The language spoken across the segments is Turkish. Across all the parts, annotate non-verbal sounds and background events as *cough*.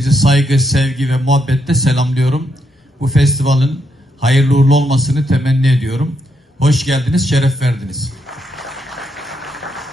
Hepinizi saygı, sevgi ve muhabbetle selamlıyorum. Bu festivalin hayırlı uğurlu olmasını temenni ediyorum. Hoş geldiniz, şeref verdiniz.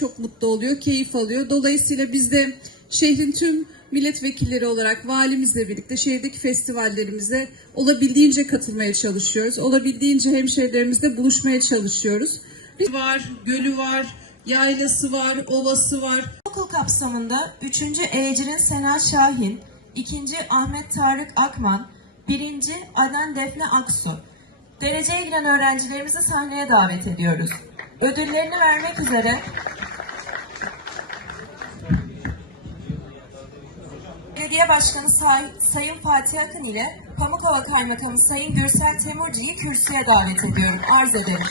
çok mutlu oluyor, keyif alıyor. Dolayısıyla biz de şehrin tüm milletvekilleri olarak valimizle birlikte şehirdeki festivallerimize olabildiğince katılmaya çalışıyoruz. Olabildiğince hemşehrilerimizle buluşmaya çalışıyoruz. Bir var, gölü var, yaylası var, ovası var. Okul kapsamında 3. Eğir'in Sena Şahin, 2. Ahmet Tarık Akman, 1. Aden Defne Aksu. Dereceye giren öğrencilerimizi sahneye davet ediyoruz. Ödüllerini vermek üzere Belediye Başkanı Say- Sayın Fatih Akın ile Pamukova Kaymakamı Sayın Gürsel Temurcu'yu kürsüye davet ediyorum. Arz ederim.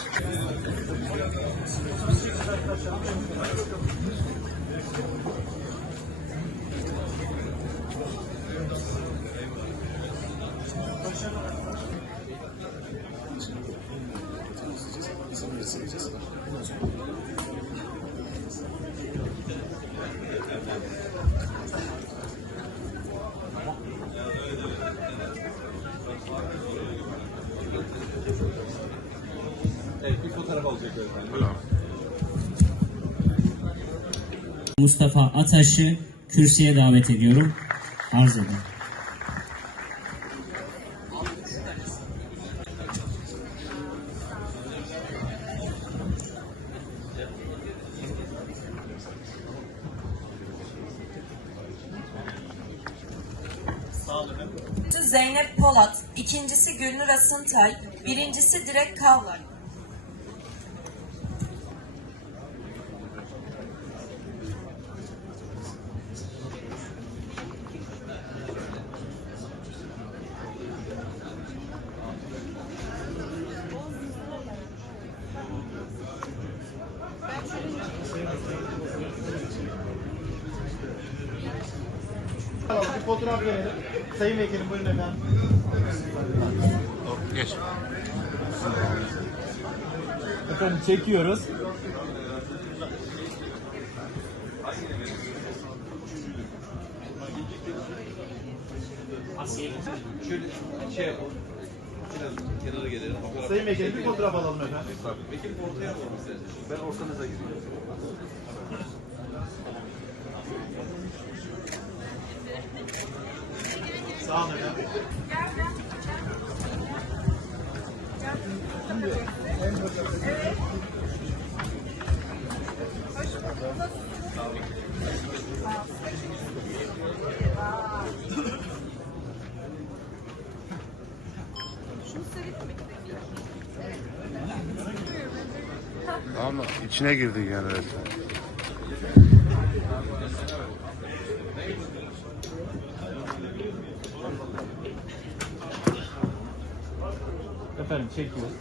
Mustafa Ataş'ı kürsüye davet ediyorum. Arz ederim. Zeynep Polat, ikincisi Gülnur Asıntay, birincisi Direk Kavlar. Bir fotoğraf verelim. Sayın Vekilim buyurun efendim. Efendim çekiyoruz. Sayın Vekilim bir fotoğraf alalım efendim. Vekilim ortaya alalım isterseniz. Ben ortanıza gireyim. Sağ olun efendim. Ama içine girdik yani. Efendim çekiyoruz.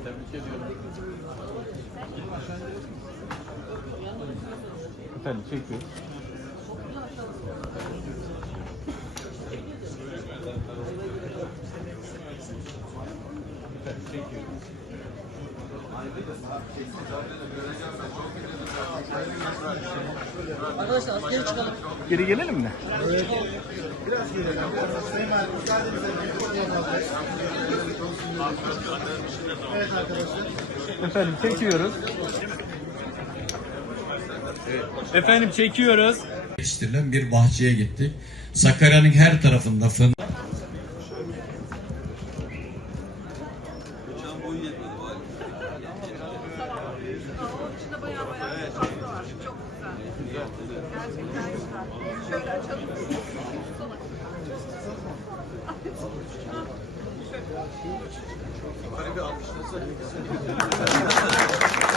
Efendim çekiyoruz. Efendim çekiyoruz. Geri gelelim mi? Biraz gelelim. Sayın Valim, müsaadenizle bir fotoğraf alacağız. Evet arkadaşlar. Efendim çekiyoruz. Efendim çekiyoruz. Yetiştirilen bir bahçeye gittik. Sakarya'nın her tarafında fındık onun içinde bayağı bayağı bir tatlı var. Çok güzel. Gerçekten güzel. Şöyle açalım. Yukarı bir alkışlasın. *laughs*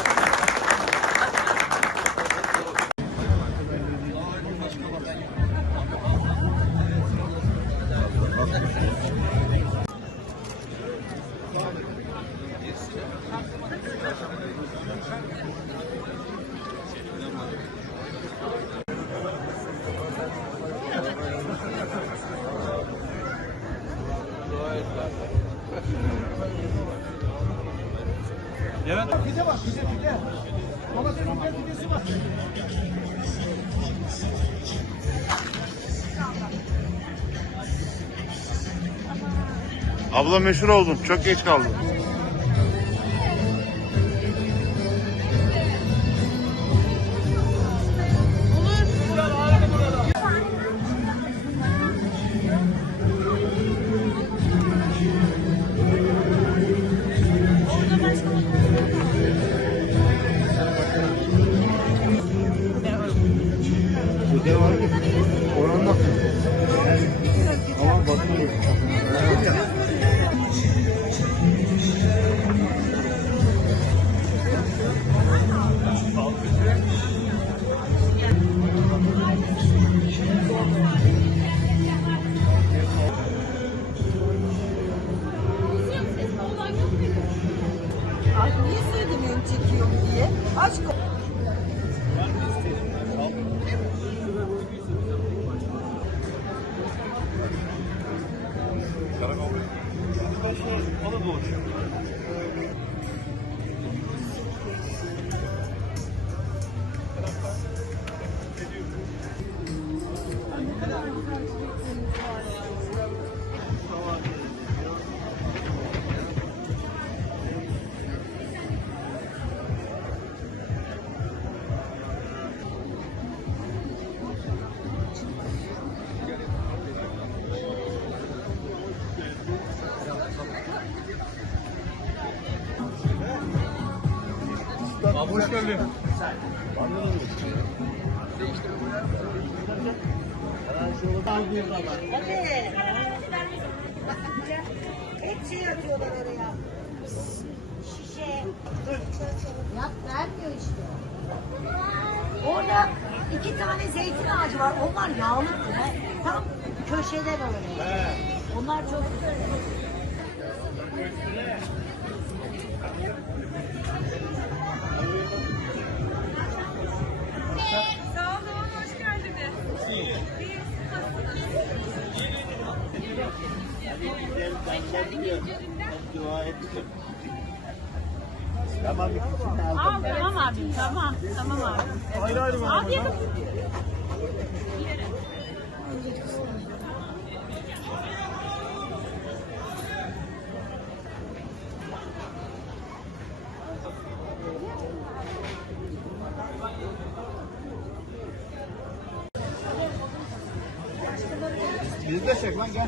Pide bak pide pide. Domates biber pidesi var. Abla meşhur oldun. Çok geç kaldın. Hepsi yapıyorlar oraya. Şişe. Yap vermiyor işte. Orada iki tane zeytin ağacı var. Onlar yağlı. Tam köşeler öyle. Onlar çok güzel. Tamam abi, tamam, tamam abi. Ayrı mı? Abi yakın. Biz de çek lan gel.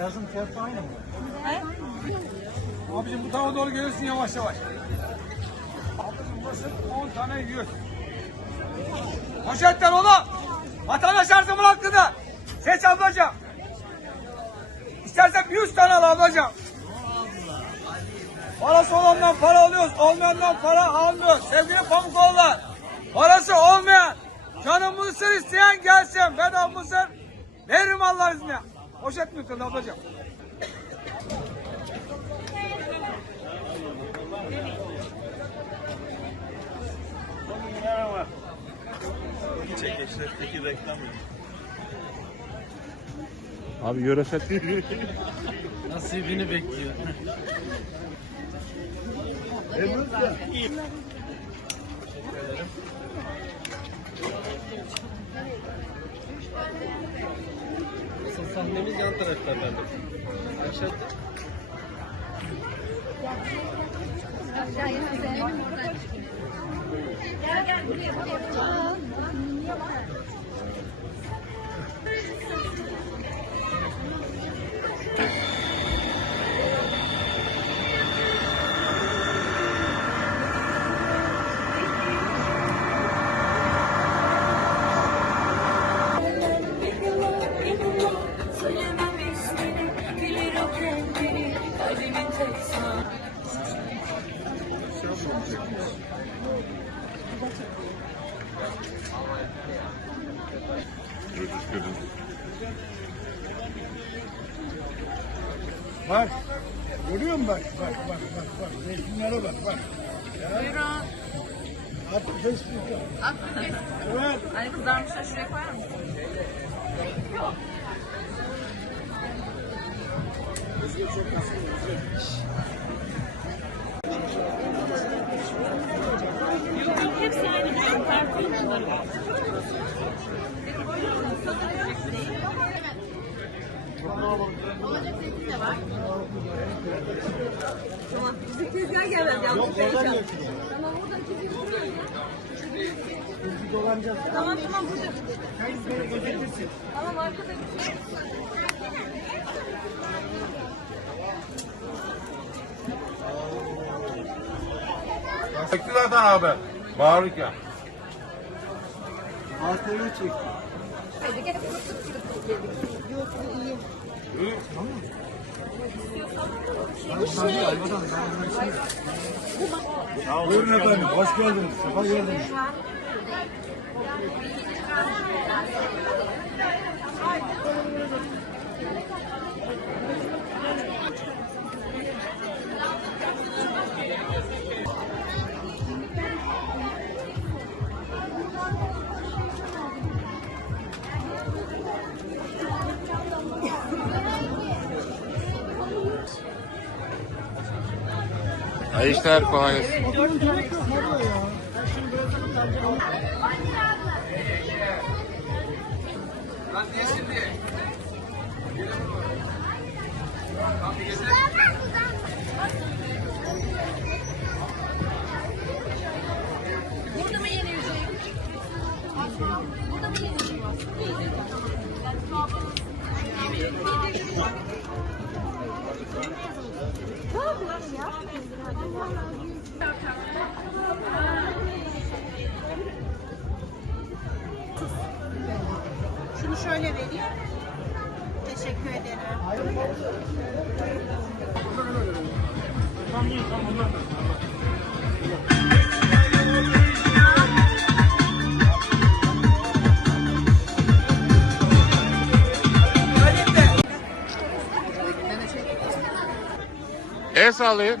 Beyazın fiyatı aynı mı? Abicim bu tarafa doğru geliyorsun yavaş yavaş. Ablacım burası 10 tane yiyor. Poşetten oğlum. Vatandaş her zaman hakkında. Seç ablacığım. İstersen 100 tane al ablacığım. Parası olandan para alıyoruz, olmayandan para almıyoruz. Sevgili Pamukoğullar, parası olmayan, canım mısır isteyen gelsin. Bedava mısır veririm Allah izniyle. Poşet mi kıldı ablacığım? Abi yöresel değil. Nasibini bekliyor. *laughs* Sahnemiz yan tarafta Aşağıda. Söylemem bak. Zeytinlere bak bak. Buyurun. At Facebook'a. Aklınız. Evet. Hani kızarmışlar şuraya koyar mısın? Yok yok hepsi aynı düşün. Farklı bunları var. Bizim tezgah gelmez yalnız perişan. Tamam tamam burada. Tamam arkada. Çekti zaten abi. Bağırırken. ATV çek. Hadi gel. Yok iyi. Buyurun efendim. Hoş geldiniz. Sefa geldiniz. Hayırlı işler kolay gelsin. Burada şöyle vereyim. Teşekkür ederim. El sallayın.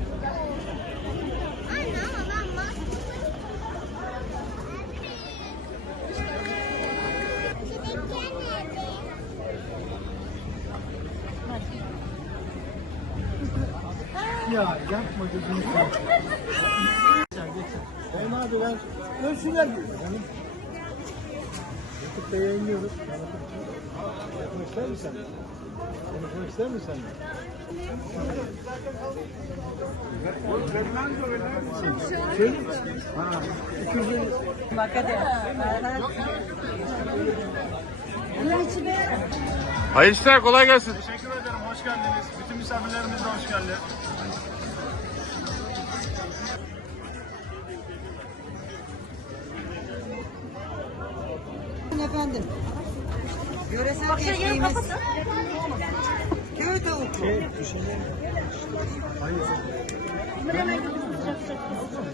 Ya yapma gözünü seveyim. Sayın abi ver. Yani. YouTube'da yayınlıyoruz. Yapmak ister misin? Konuşmak ister misin? Söyle. Ha, 250. Bak hadi. Bunun içine Hayırlı işler kolay gelsin. Teşekkür ederim. Hoş geldiniz. Bütün misafirlerimiz de hoş geldi. Efendim. Yöresel geçtiğimiz köy tavuğu.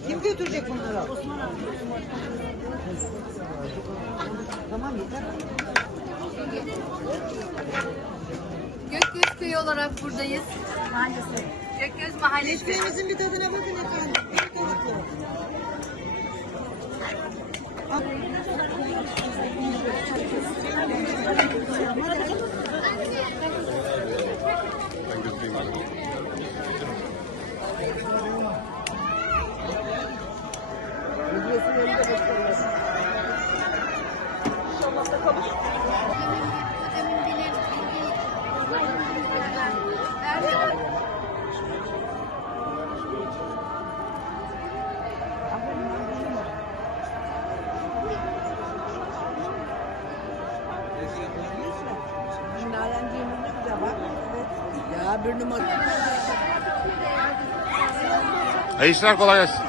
Kim götürecek bunları? Tamam yeter. Gökyüzü köyü olarak buradayız. Maalesef. Gökyüzü mahallesi. Geçtiğimizin bir tadına bakın efendim. Bir Müdüresin önünde bekliyoruz. İnşallah da kalır. Numara. İyi işler kolay gelsin.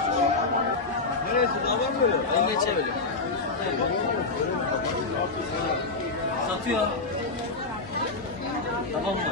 Satıyor. Tamam mı?